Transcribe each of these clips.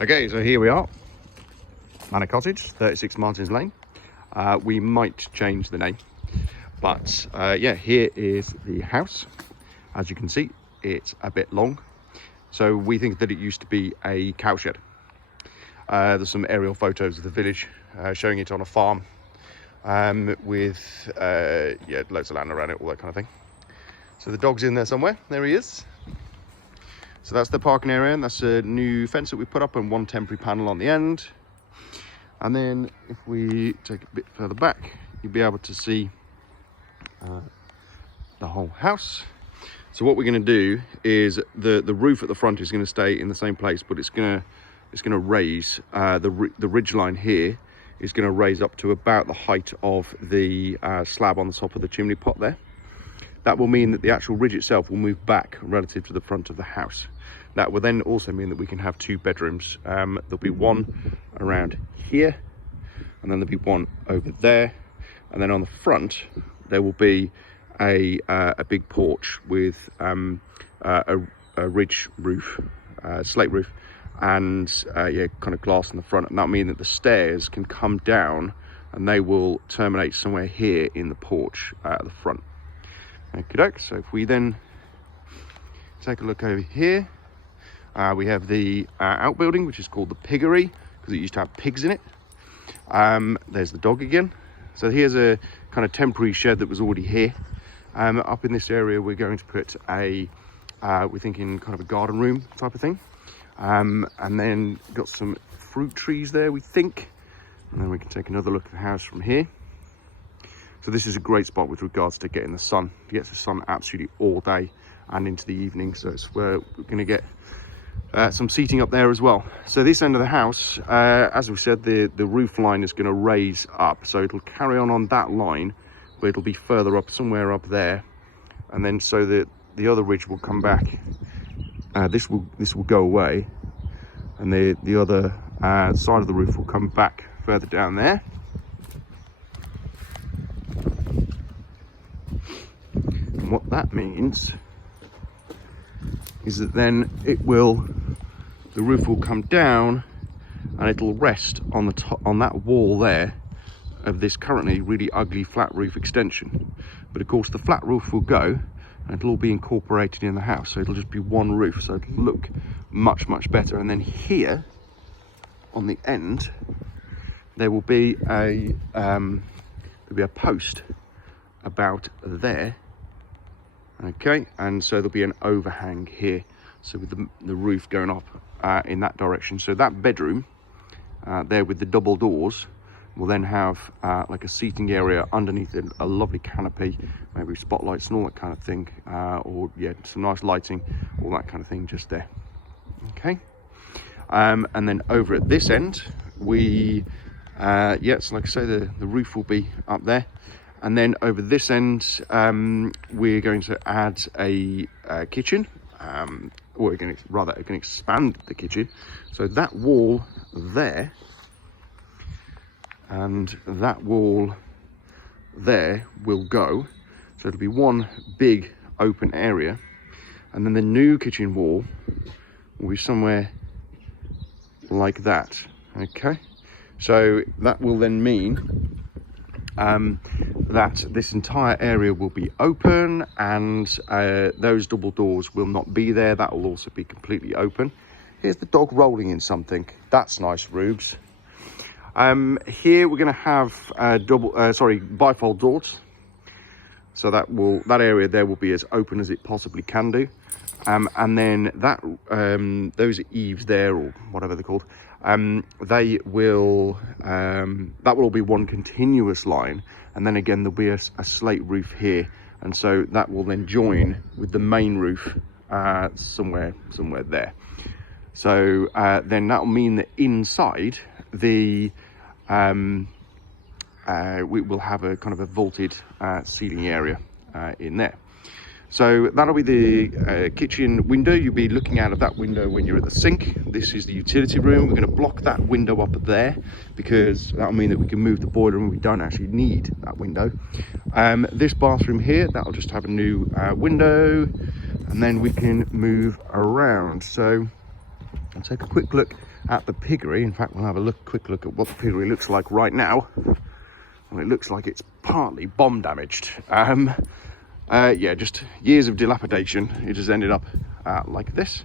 Okay, so here we are, Manor Cottage, 36 Martins Lane. We might change the name, but yeah, here is the house. As you can see, it's a bit long. So we think that it used to be a cowshed. There's some aerial photos of the village showing it on a farm with yeah, loads of land around it, all that kind of thing. So the dog's in there somewhere. There he is. So that's the parking area, and that's a new fence that we put up and one temporary panel on the end. And then if we take a bit further back, you'll be able to see the whole house. So what we're going to do is the roof at the front is going to stay in the same place, but it's going to raise the ridge line here is going to raise up to about the height of the slab on the top of the chimney pot there. That will mean that the actual ridge itself will move back relative to the front of the house. That will then also mean that we can have two bedrooms. There'll be one around here, and then there'll be one over there, and then on the front there will be a big porch with a ridge roof, slate roof, and yeah, kind of glass in the front. And that'll mean that the stairs can come down, and they will terminate somewhere here in the porch at the front. Okay, so if we then take a look over here, we have the outbuilding, which is called the piggery because it used to have pigs in it. There's the dog again. So here's a kind of temporary shed that was already here. Up in this area, we're going to put we're thinking kind of a garden room type of thing. And then got some fruit trees there, we think. And then we can take another look at the house from here. So this is a great spot with regards to getting the sun. It gets the sun absolutely all day and into the evening. So it's where we're going to get some seating up there as well. So this end of the house, as we said, the roof line is going to raise up. So it'll carry on that line, but it'll be further up, somewhere up there. And then so that the other ridge will come back. This will go away. And the other side of the roof will come back further down there. And what that means is that then the roof will come down and it'll rest on the top, on that wall there of this currently really ugly flat roof extension. But of course the flat roof will go and it'll all be incorporated in the house, so it'll just be one roof, so it'll look much better. And then here on the end there will be a post about there. Okay, and so there'll be an overhang here, so with the roof going up in that direction. So that bedroom there with the double doors will then have like a seating area underneath it, a lovely canopy, maybe spotlights and all that kind of thing, or yeah, some nice lighting, all that kind of thing just there. Okay, and then over at this end we yes, like I say, the roof will be up there. And then over this end, we're going to add a kitchen, or we're going to expand the kitchen. So that wall there and that wall there will go. So it'll be one big open area. And then the new kitchen wall will be somewhere like that. Okay, so that will then mean that this entire area will be open, and those double doors will not be there. That will also be completely open. Here's the dog rolling in something. That's nice, Rubes. Here we're going to have bifold doors. So that area there will be as open as it possibly can do. And then those eaves there, or whatever they're called, that will all be one continuous line, and then again there'll be a slate roof here, and so that will then join with the main roof somewhere there. So then that will mean that inside we will have a kind of a vaulted ceiling area in there. So that'll be the kitchen window. You'll be looking out of that window when you're at the sink. This is the utility room. We're going to block that window up there because that'll mean that we can move the boiler and we don't actually need that window. This bathroom here, that'll just have a new window, and then we can move around. So I'll take a quick look at the piggery. In fact, we'll have a quick look at what the piggery looks like right now. Well, it looks like it's partly bomb damaged. Yeah, just years of dilapidation. It has ended up like this.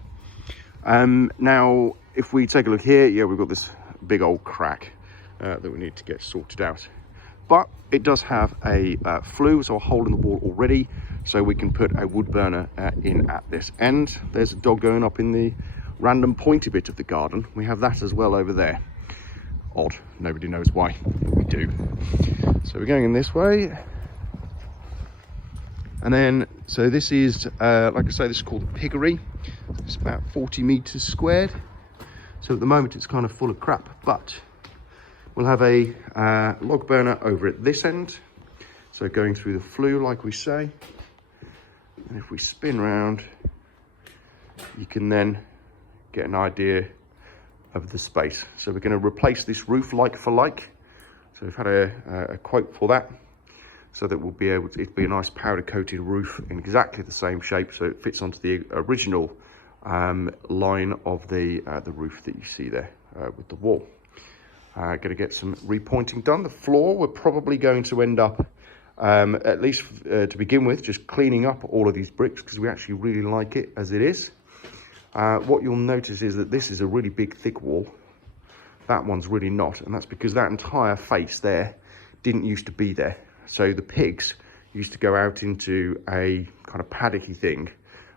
Now, if we take a look here, yeah, we've got this big old crack that we need to get sorted out. But it does have a flue, so a hole in the wall already, so we can put a wood burner in at this end. There's a dog going up in the random pointy bit of the garden. We have that as well over there. Odd, nobody knows why, but we do. So we're going in this way. And then, so this is, like I say, this is called the piggery. It's about 40 meters squared. So at the moment it's kind of full of crap, but we'll have a log burner over at this end. So going through the flue, like we say. And if we spin round, you can then get an idea of the space. So we're going to replace this roof like for like. So we've had a quote for that, so that we'll be able to, it'll be a nice powder coated roof in exactly the same shape, so it fits onto the original line of the roof that you see there with the wall. Going to get some repointing done. The floor, we're probably going to end up, at least to begin with, just cleaning up all of these bricks, because we actually really like it as it is. What you'll notice is that this is a really big thick wall. That one's really not, and that's because that entire face there didn't used to be there. So the pigs used to go out into a kind of paddocky thing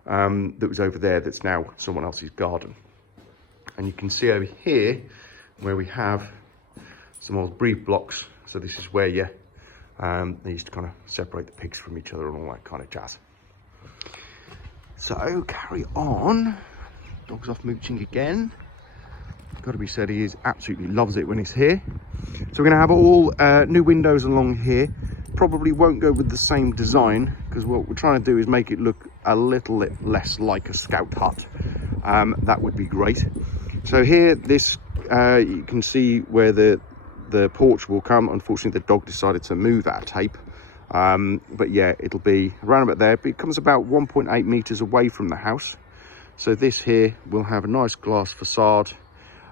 that was over there, that's now someone else's garden. And you can see over here where we have some old breed blocks. So this is where they used to kind of separate the pigs from each other and all that kind of jazz. So carry on. Dog's off mooching again. Got to be said, he absolutely loves it when he's here. So we're going to have all new windows along here. Probably won't go with the same design, because what we're trying to do is make it look a little less like a scout hut. That would be great. So here, this you can see where the porch will come. Unfortunately, the dog decided to move our tape. But yeah, it'll be around about there. But it comes about 1.8 meters away from the house. So this here will have a nice glass facade,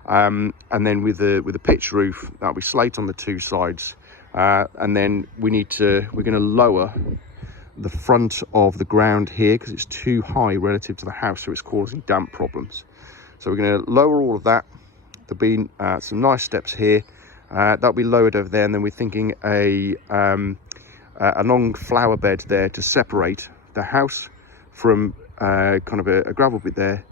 and then with the pitch roof, that'll be slate on the two sides, and then we're going to lower the front of the ground here because it's too high relative to the house, so it's causing damp problems. So we're going to lower all of that. There'll be some nice steps here. That'll be lowered over there, and then we're thinking a long flower bed there to separate the house from kind of a gravel bit there.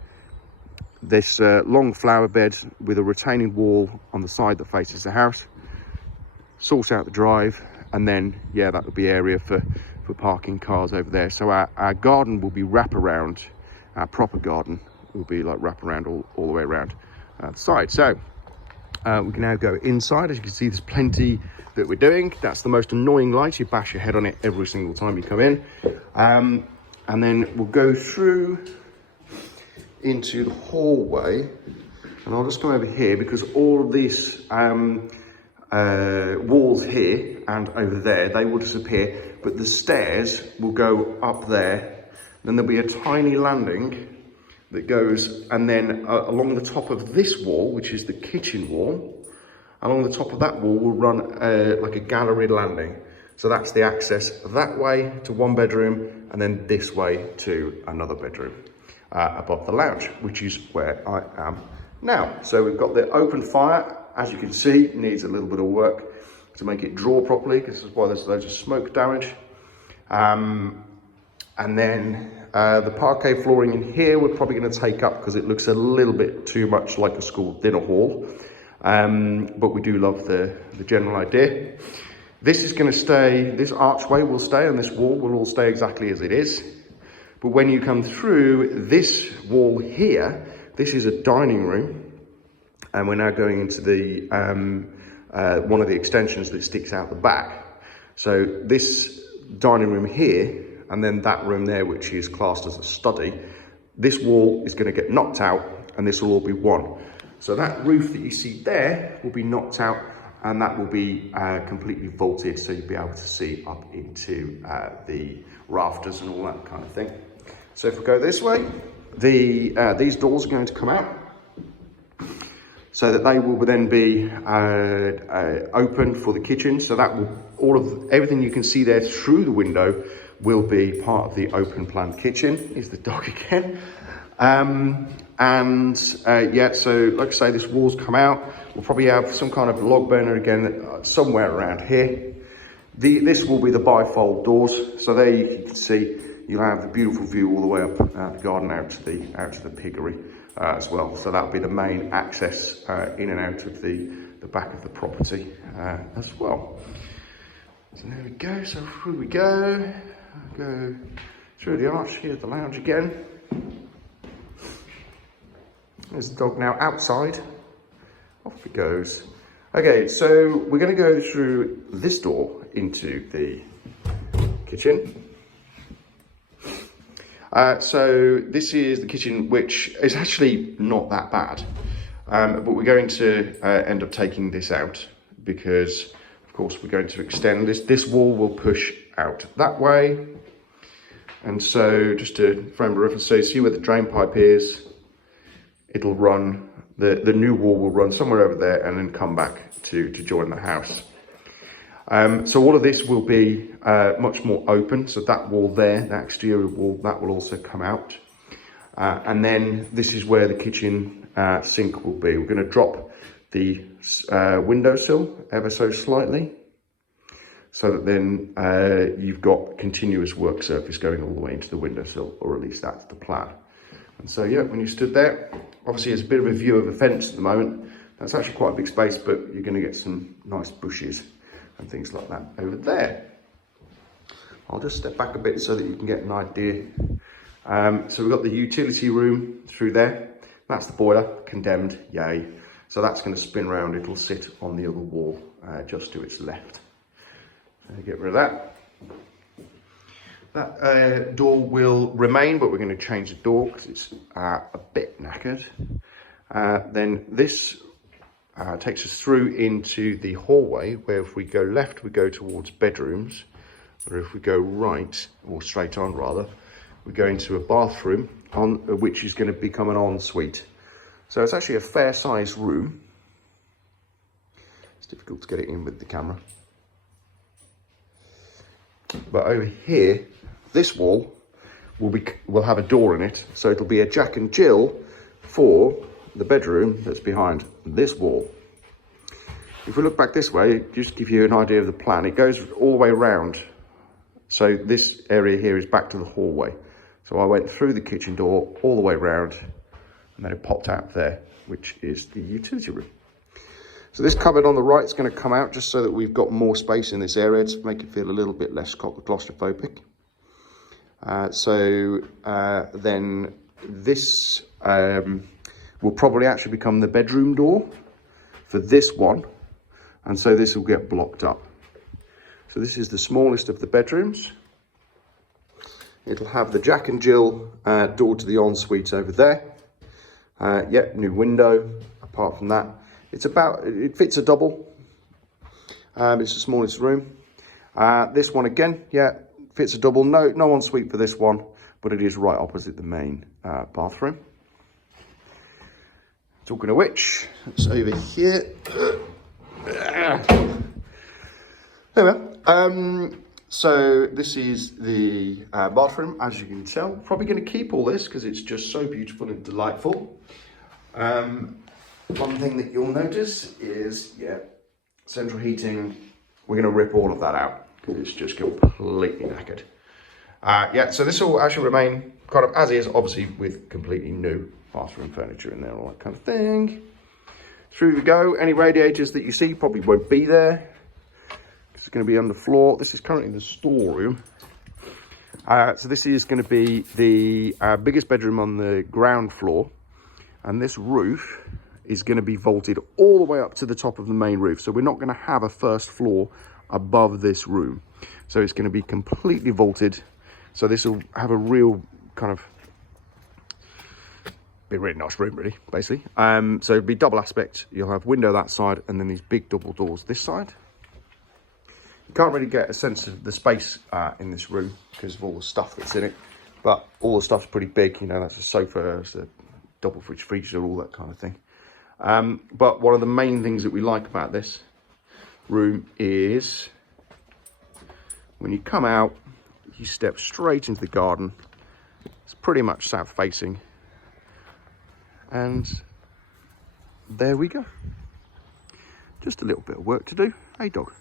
This long flower bed with a retaining wall on the side that faces the house, sort out the drive, and then yeah, that will be area for parking cars over there. So our garden will be wraparound. Our proper garden will be like wraparound all the way around the side. So we can now go inside. As you can see, there's plenty that we're doing. That's the most annoying light. You bash your head on it every single time you come in. And then we'll go through into the hallway, and I'll just come over here because all of these walls here and over there, they will disappear, but the stairs will go up there. Then there'll be a tiny landing that goes, and then along the top of this wall, which is the kitchen wall, along the top of that wall will run like a gallery landing. So that's the access that way to one bedroom, and then this way to another bedroom above the lounge, which is where I am now. So we've got the open fire. As you can see, it needs a little bit of work to make it draw properly, because this is why there's loads of smoke damage. And then the parquet flooring in here we're probably going to take up because it looks a little bit too much like a school dinner hall. But we do love the general idea. This is going to stay, this archway will stay, and this wall will all stay exactly as it is. But when you come through this wall here, this is a dining room, and we're now going into the one of the extensions that sticks out the back. So this dining room here, and then that room there, which is classed as a study, this wall is going to get knocked out, and this will all be one. So that roof that you see there will be knocked out, and that will be completely vaulted, so you'll be able to see up into the rafters and all that kind of thing. So if we go this way, these doors are going to come out. so that they will then be open for the kitchen. So that will, everything you can see there through the window will be part of the open plan kitchen. Here's the dog again. Yeah, so like I say, this wall's come out. We'll probably have some kind of log burner again somewhere around here. This will be the bifold doors. So there you can see you'll have the beautiful view all the way up the garden out to the piggery as well. So that'll be the main access in and out of the back of the property as well. So there we go. So through we go. Go through the arch. Here's the lounge again. There's the dog now outside. Off he goes. Okay, so we're going to go through this door into the kitchen. So this is the kitchen, which is actually not that bad, but we're going to end up taking this out because, of course, we're going to extend this. This wall will push out that way, and so just to frame a reference, so you see where the drain pipe is. It'll run, the new wall will run somewhere over there and then come back to join the house. So all of this will be much more open. So that wall there, that exterior wall, that will also come out. And then this is where the kitchen sink will be. We're going to drop the windowsill ever so slightly, so that then you've got continuous work surface going all the way into the windowsill, or at least that's the plan. And so, yeah, when you stood there, obviously there's a bit of a view of a fence at the moment. That's actually quite a big space, but you're going to get some nice bushes and things like that over there. I'll just step back a bit so that you can get an idea. So we've got the utility room through there. That's the boiler, condemned, yay. So that's going to spin round. It'll sit on the other wall just to its left. So get rid of that. That door will remain, but we're going to change the door because it's a bit knackered. Then this takes us through into the hallway, where if we go left, we go towards bedrooms, or if we go right, or straight on rather, we go into a bathroom, which is going to become an ensuite. So it's actually a fair sized room. It's difficult to get it in with the camera. But over here, this wall will have a door in it, so it'll be a Jack and Jill for the bedroom that's behind this wall. If we look back this way, just to give you an idea of the plan, it goes all the way around. So this area here is back to the hallway. So I went through the kitchen door all the way around, and then it popped out there, which is the utility room. So this cupboard on the right is going to come out just so that we've got more space in this area to make it feel a little bit less claustrophobic. Then this will probably actually become the bedroom door for this one, and so this will get blocked up. So this is the smallest of the bedrooms. It'll have the Jack and Jill door to the ensuite over there. New window. Apart from that, it fits a double. It's the smallest room. This one again, fits a double. No ensuite for this one, but it is right opposite the main bathroom. Talking of which, it's over here. There we are. So this is the bathroom, as you can tell. Probably going to keep all this because it's just so beautiful and delightful. One thing that you'll notice is, central heating. We're going to rip all of that out because it's just completely knackered. So this will actually remain kind of as is, obviously with completely new bathroom furniture in there, all that kind of thing. Through we go. Any radiators that you see probably won't be there. It's going to be on the floor. This is currently the storeroom. So this is going to be the biggest bedroom on the ground floor, and this roof is going to be vaulted all the way up to the top of the main roof. So we're not going to have a first floor above this room. So it's going to be completely vaulted. So this will have a real kind of be a really nice room, really, basically. So it'll be double aspect. You'll have window that side and then these big double doors this side. You can't really get a sense of the space in this room because of all the stuff that's in it, but all the stuff's pretty big. You know, that's a sofa, it's a double fridge freezer, all that kind of thing. But one of the main things that we like about this room is when you come out, you step straight into the garden. It's pretty much south facing. And there we go. Just a little bit of work to do. Hey, dog.